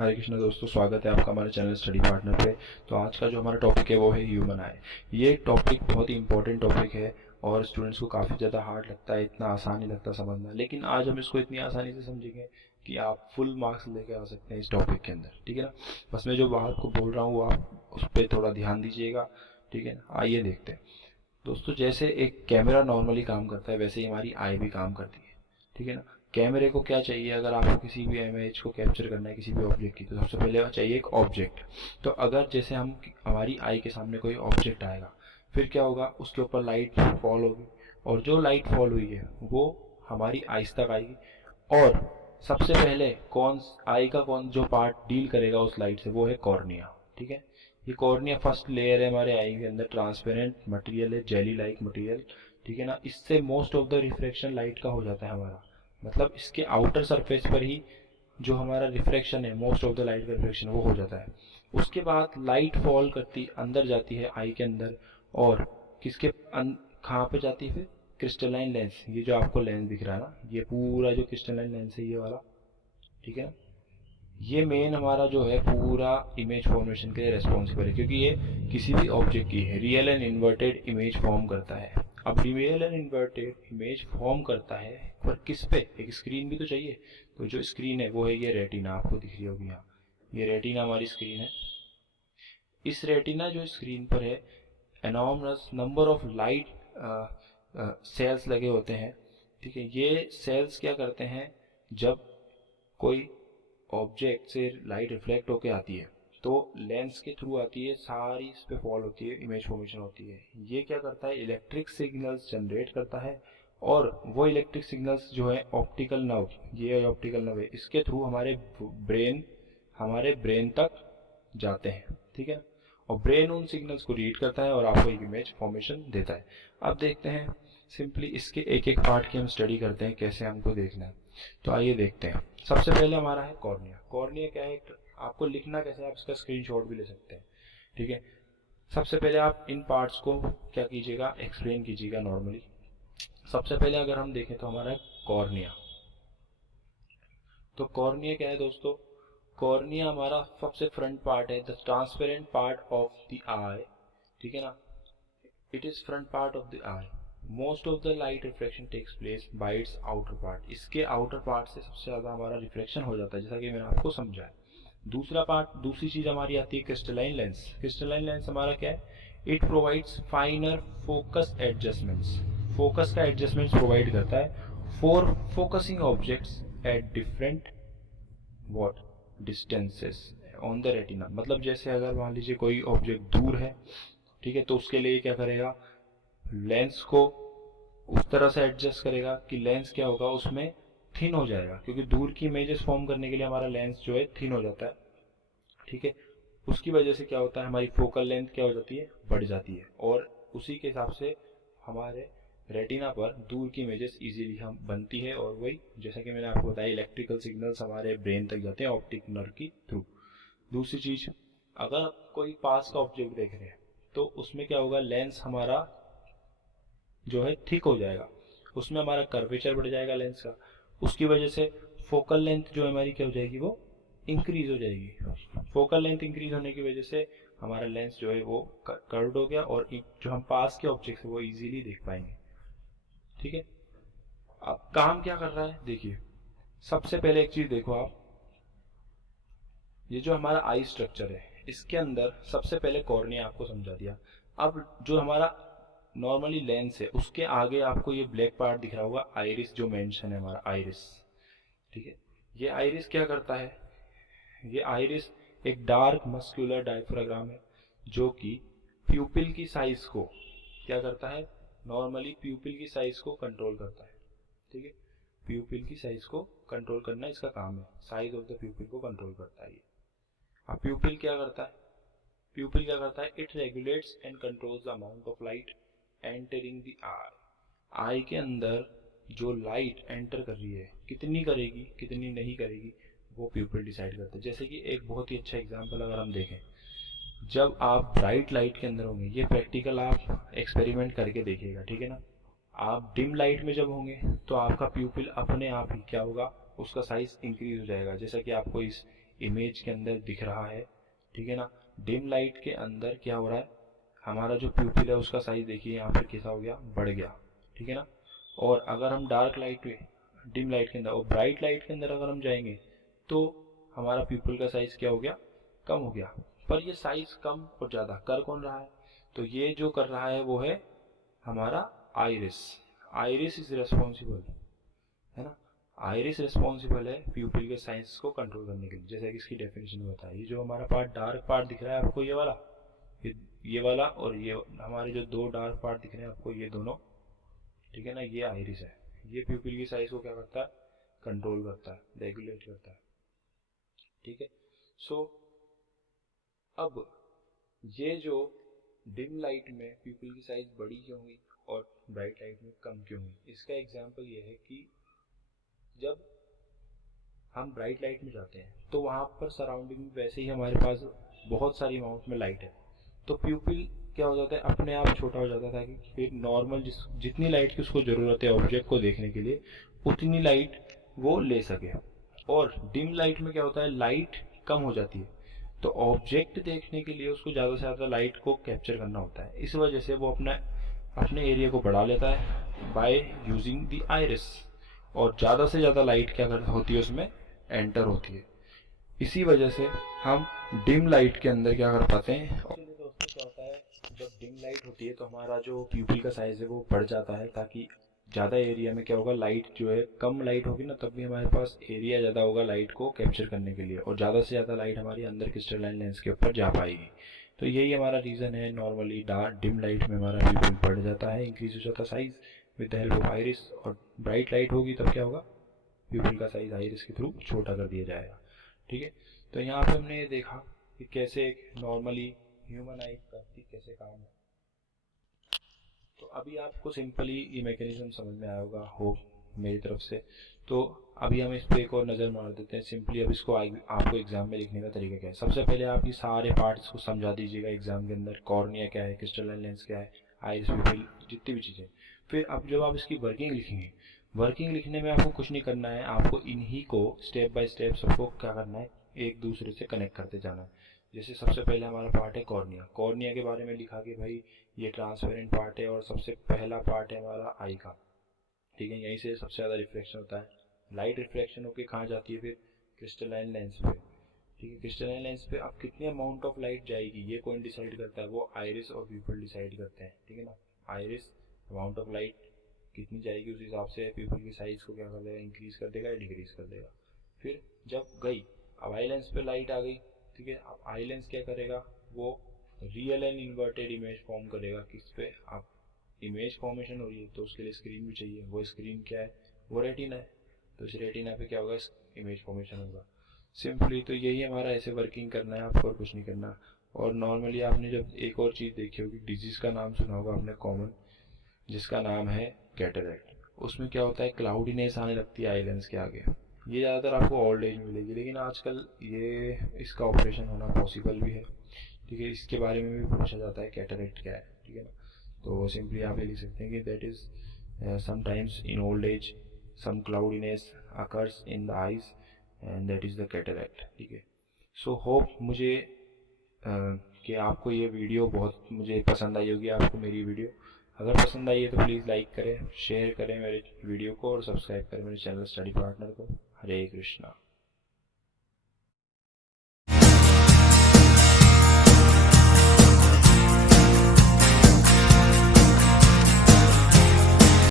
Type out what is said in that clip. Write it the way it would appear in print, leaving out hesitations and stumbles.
हरे कृष्णा दोस्तों, स्वागत है आपका हमारे चैनल स्टडी पार्टनर पे। तो आज का जो हमारा टॉपिक है वो है ह्यूमन आई। ये टॉपिक बहुत ही इंपॉर्टेंट टॉपिक है और स्टूडेंट्स को काफ़ी ज़्यादा हार्ड लगता है, इतना आसान नहीं लगता समझना। लेकिन आज हम इसको इतनी आसानी से समझेंगे कि आप फुल मार्क्स लेके आ सकते हैं इस टॉपिक के अंदर, ठीक है ना। बस मैं जो बात को बोल रहा हूँ वो आप उस पर थोड़ा ध्यान दीजिएगा, ठीक है ना। आइए देखते हैं दोस्तों, जैसे एक कैमरा नॉर्मली काम करता है वैसे ही हमारी आई भी काम करती है, ठीक है ना। कैमरे को क्या चाहिए, अगर आपको किसी भी इमेज को कैप्चर करना है किसी भी ऑब्जेक्ट की, तो सबसे पहले चाहिए एक ऑब्जेक्ट। तो अगर जैसे हमारी आई के सामने कोई ऑब्जेक्ट आएगा, फिर क्या होगा, उसके ऊपर लाइट फॉल होगी और जो लाइट फॉल हुई है वो हमारी आईज तक आएगी। और सबसे पहले कौन जो पार्ट डील करेगा उस लाइट से वो है कॉर्निया, ठीक है। ये कॉर्निया फर्स्ट लेयर है हमारे आई के अंदर, ट्रांसपेरेंट मटेरियल है, जेली लाइक मटेरियल, ठीक है ना। इससे most of the reflection light का हो जाता है हमारा, मतलब इसके आउटर सरफेस पर ही जो हमारा रिफ्लेक्शन है, मोस्ट ऑफ द लाइट का रिफ्लेक्शन वो हो जाता है। उसके बाद लाइट फॉल करती अंदर जाती है आई के अंदर, और कहाँ पे जाती है फिर, क्रिस्टलाइन लेंस। ये जो आपको लेंस दिख रहा है ना, ये पूरा जो क्रिस्टलाइन लेंस है ये वाला, ठीक है। ये मेन हमारा जो है पूरा इमेज फॉर्मेशन के लिए रेस्पॉन्सिबल है, क्योंकि ये किसी भी ऑब्जेक्ट की real and inverted image form करता है। अब real and inverted image form करता है पर किस पे, एक स्क्रीन भी तो चाहिए। तो जो स्क्रीन है वो है ये रेटिना, आपको दिख रही होगी यहाँ, ये रेटिना हमारी स्क्रीन है। इस रेटिना जो स्क्रीन पर है, enormous number of light cells लगे होते हैं, ठीक है। ये सेल्स क्या करते हैं, जब कोई ऑब्जेक्ट से लाइट रिफ्लेक्ट होके आती है तो लेंस के थ्रू आती है, सारी इस पे फॉल होती है, इमेज फॉर्मेशन होती है। ये क्या करता है, इलेक्ट्रिक सिग्नल्स जनरेट करता है, और वो इलेक्ट्रिक सिग्नल्स जो है ऑप्टिकल नर्व, ये ऑप्टिकल नर्व है, इसके थ्रू हमारे ब्रेन तक जाते हैं, ठीक है। और ब्रेन उन सिग्नल्स को रीड करता है और आपको एक इमेज फॉर्मेशन देता है। अब देखते हैं सिंपली इसके एक एक पार्ट की हम स्टडी करते हैं, कैसे हमको देखना है। तो आइए देखते हैं। सबसे पहले हमारा है कॉर्निया। कॉर्निया क्या है, आपको लिखना कैसे है, आप इसका स्क्रीनशॉट भी ले सकते हैं, ठीक है। सबसे पहले आप इन पार्ट्स को क्या कीजिएगा, एक्सप्लेन कीजिएगा नॉर्मली। सबसे पहले अगर हम देखें तो हमारा है कॉर्निया। तो कॉर्निया क्या है दोस्तों, कॉर्निया हमारा सबसे फ्रंट पार्ट है, the transparent part of the eye, ठीक है ना। It is front part of the eye. Most of the light reflection takes place by its outer part. इसके आउटर पार्ट से सबसे ज्यादा हमारा रिफ्लेक्शन हो जाता है, जैसा कि मैंने आपको समझाया। दूसरी चीज हमारी आती है क्रिस्टलाइन लेंस। क्रिस्टलाइन लेंस हमारा क्या है, it provides फाइनर focus adjustments. Focus का एडजस्टमेंट्स प्रोवाइड करता है for focusing objects at different what distances on the retina. मतलब जैसे अगर मान लीजिए कोई ऑब्जेक्ट दूर है, ठीक है, तो उसके लिए क्या करेगा, लेंस को उस तरह से एडजस्ट करेगा कि लेंस क्या होगा, उसमें थिन हो जाएगा, क्योंकि दूर की इमेजेस फॉर्म करने के लिए हमारा लेंस जो है थिन हो जाता है, ठीक है। उसकी वजह से क्या होता है, हमारी फोकल लेंथ क्या हो जाती है, बढ़ जाती है, और उसी के हिसाब से हमारे रेटिना पर दूर की इमेजेस इजीली हम बनती है। और वही जैसा कि मैंने आपको बताया, इलेक्ट्रिकल सिग्नल्स हमारे ब्रेन तक जाते हैं ऑप्टिक नर्व की थ्रू। दूसरी चीज, अगर कोई पास का ऑब्जेक्ट देख रहे हैं तो उसमें क्या होगा, लेंस हमारा जो है थिक हो जाएगा, उसमें हमारा कर्वेचर बढ़ जाएगा लेंस का। उसकी वजह से फोकल लेंथ जो हमारी क्या हो जाएगी, वो इंक्रीज हो जाएगी। फोकल लेंथ इंक्रीज होने की वजह से हमारा लेंस जो है वो कर्व्ड हो गया, और जो हम पास के ऑब्जेक्ट है वो इजीली देख पाएंगे, ठीक है। अब काम क्या कर रहा है, देखिए सबसे पहले एक चीज देखो आप, ये जो हमारा आई स्ट्रक्चर है इसके अंदर सबसे पहले कॉर्निया आपको समझा दिया। अब जो हमारा नॉर्मली लेंस है उसके आगे आपको ये ब्लैक पार्ट दिख रहा होगा, आइरिस जो मेंशन है हमारा आइरिस, ठीक है। ये आइरिस क्या करता है, ये आइरिस एक डार्क मस्कुलर डायफ्राग्राम है जो कि प्यूपिल की साइज को क्या करता है, नॉर्मली प्यूपिल की साइज को कंट्रोल करता है, ठीक है। प्यूपिल की साइज को कंट्रोल करना इसका काम है, साइज ऑफ द प्यूपिल को कंट्रोल करता है ये। अब प्यूपिल क्या करता है, प्यूपिल क्या करता है, it regulates and controls the amount of light entering the eye. Eye के अंदर जो लाइट एंटर कर रही है, कितनी करेगी कितनी नहीं करेगी, वो प्यूपिल डिसाइड करता है। जैसे कि एक बहुत ही अच्छा एग्जांपल अगर हम देखें, जब आप ब्राइट लाइट के अंदर होंगे, ये प्रैक्टिकल आप एक्सपेरिमेंट करके देखिएगा, ठीक है ना। आप डिम लाइट में जब होंगे तो आपका प्यूपिल अपने आप ही क्या होगा, उसका साइज इंक्रीज हो जाएगा, जैसा कि आपको इस इमेज के अंदर दिख रहा है, ठीक है ना। डिम लाइट के अंदर क्या हो रहा है, हमारा जो प्यूपिल है उसका साइज देखिए यहाँ पर कैसा हो गया, बढ़ गया, ठीक है ना। और अगर हम डार्क लाइट में, डिम लाइट के अंदर और ब्राइट लाइट के अंदर अगर हम जाएंगे तो हमारा प्यूपिल का साइज क्या हो गया, कम हो गया। पर ये साइज कम और ज़्यादा कर कौन रहा है, तो ये जो कर रहा है वो है हमारा आइरिस। आइरिस इज रेस्पॉन्सिबल, है ना। आइरिस रिस्पॉन्सिबल है प्यूपिल के साइज को कंट्रोल करने के लिए। जैसे कि इसकी डेफिनेशन में बताया, ये जो हमारा पार्ट डार्क पार्ट दिख रहा है आपको, ये वाला और ये हमारे जो दो डार्क पार्ट दिख रहे हैं आपको, ये दोनों, ठीक है ना, ये आइरिस है। ये प्यूपिल की साइज को क्या करता है, कंट्रोल करता है, रेगुलेट करता है, ठीक है। सो अब ये जो डिम लाइट में प्यूपिल की साइज बड़ी क्यों हुई और ब्राइट लाइट में कम क्यों हुई, इसका एग्जांपल ये है कि जब हम ब्राइट लाइट में जाते हैं तो वहाँ पर सराउंडिंग में वैसे ही हमारे पास बहुत सारी अमाउंट में लाइट है, तो प्यूपिल क्या हो जाता है, अपने आप छोटा हो जाता था कि फिर नॉर्मल जितनी लाइट की उसको ज़रूरत है ऑब्जेक्ट को देखने के लिए, उतनी लाइट वो ले सके। और डिम लाइट में क्या होता है, लाइट कम हो जाती है, तो ऑब्जेक्ट देखने के लिए उसको ज़्यादा से ज़्यादा लाइट को कैप्चर करना होता है। इस वजह से वो अपने एरिया को बढ़ा लेता है बाय यूजिंग द आइरिस, और ज़्यादा से ज़्यादा लाइट क्या होती है उसमें एंटर होती है। इसी वजह से हम डिम लाइट के अंदर क्या कर पाते हैं। दोस्तों क्या होता है, जब डिम लाइट होती है तो हमारा जो प्यूपिल का साइज है वो बढ़ जाता है, ताकि ज़्यादा एरिया में क्या होगा, लाइट जो है, कम लाइट होगी ना तब भी हमारे पास एरिया ज़्यादा होगा लाइट को कैप्चर करने के लिए, और ज़्यादा से ज़्यादा लाइट हमारी अंदर क्रिस्टलाइन लेंस के ऊपर जा पाएगी। तो यही हमारा रीज़न है। नॉर्मली डिम लाइट में हमारा प्यूपिल बढ़ जाता है, इंक्रीज हो जाता है size with the help of iris, और ब्राइट लाइट होगी तब क्या होगा, प्यूपिल का साइज आइरिस के थ्रू छोटा कर दिया जाएगा, ठीक है। तो यहाँ पे हमने ये देखा कि कैसे एक नॉर्मली ह्यूमन आई करती कैसे काम है। तो अभी आपको सिंपली ये मैकेनिज्म समझ में आया होगा, होप मेरी तरफ से। तो अभी हम इस पे एक और नज़र मार देते हैं सिंपली। अब इसको आपको एग्जाम में लिखने का तरीका क्या है, सबसे पहले आप ये सारे पार्ट्स को समझा दीजिएगा एग्जाम के अंदर। कॉर्निया क्या है, क्रिस्टलाइन लेंस क्या है, आइरिस, प्यूपिल, जितनी भी चीज़ें। फिर अब जब आप इसकी वर्किंग लिखेंगे, वर्किंग लिखने में आपको कुछ नहीं करना है, आपको इन्हीं को स्टेप बाय स्टेप सबको क्या करना है, एक दूसरे से कनेक्ट करते जाना है। जैसे सबसे पहले हमारा पार्ट है कॉर्निया। कॉर्निया के बारे में लिखा कि भाई ये ट्रांसपेरेंट पार्ट है और सबसे पहला पार्ट है हमारा आई का, ठीक है। यहीं से सबसे ज़्यादा रिफ्लेक्शन होता है। लाइट रिफ्लेक्शन होकर कहाँ जाती है, फिर क्रिस्टलाइन लेंस पे, ठीक है। क्रिस्टलाइन लेंस पे अब कितनी अमाउंट ऑफ लाइट जाएगी ये कौन डिसाइड करता है, वो आइरिस और प्यूपिल डिसाइड करते हैं, ठीक है ना। आइरिस अमाउंट ऑफ लाइट कितनी जाएगी उस हिसाब से प्यूपिल की साइज को क्या कर देगा, इंक्रीज कर देगा या डिक्रीज कर देगा। फिर जब गई, अब आई लेंस पे लाइट आ गई, ठीक है। अब आई लेंस क्या करेगा, वो real and inverted image form करेगा। किस पे, आप इमेज फॉर्मेशन हो रही है तो उसके लिए स्क्रीन भी चाहिए। वो स्क्रीन क्या है, वो रेटिना है, तो इस रेटिना पे क्या होगा, इमेज फॉर्मेशन होगा। सिंपली तो यही हमारा ऐसे वर्किंग करना है, आपको और कुछ नहीं करना। और नॉर्मली आपने जब एक और चीज़ देखी होगी, डिजीज का नाम सुना होगा आपने कॉमन, जिसका नाम है कैटरेक्ट। उसमें क्या होता है, क्लाउडीनेस आने लगती है आई लेंस के आगे। ये ज़्यादातर आपको ओल्ड एज में मिलेगी, लेकिन आजकल ये इसका ऑपरेशन होना पॉसिबल भी है, ठीक है। इसके बारे में भी पूछा जाता है कैटरेक्ट क्या है, ठीक है ना। तो सिंपली आप ये लिख सकते हैं कि that is sometimes in old age some cloudiness occurs in the eyes and that is the cataract, ठीक है। सो होप मुझे कि आपको ये वीडियो बहुत मुझे पसंद आई होगी, आपको मेरी वीडियो। अगर पसंद आई है तो प्लीज़ लाइक करें, शेयर करें मेरे वीडियो को, और सब्सक्राइब करें मेरे चैनल स्टडी पार्टनर को। हरे कृष्णा।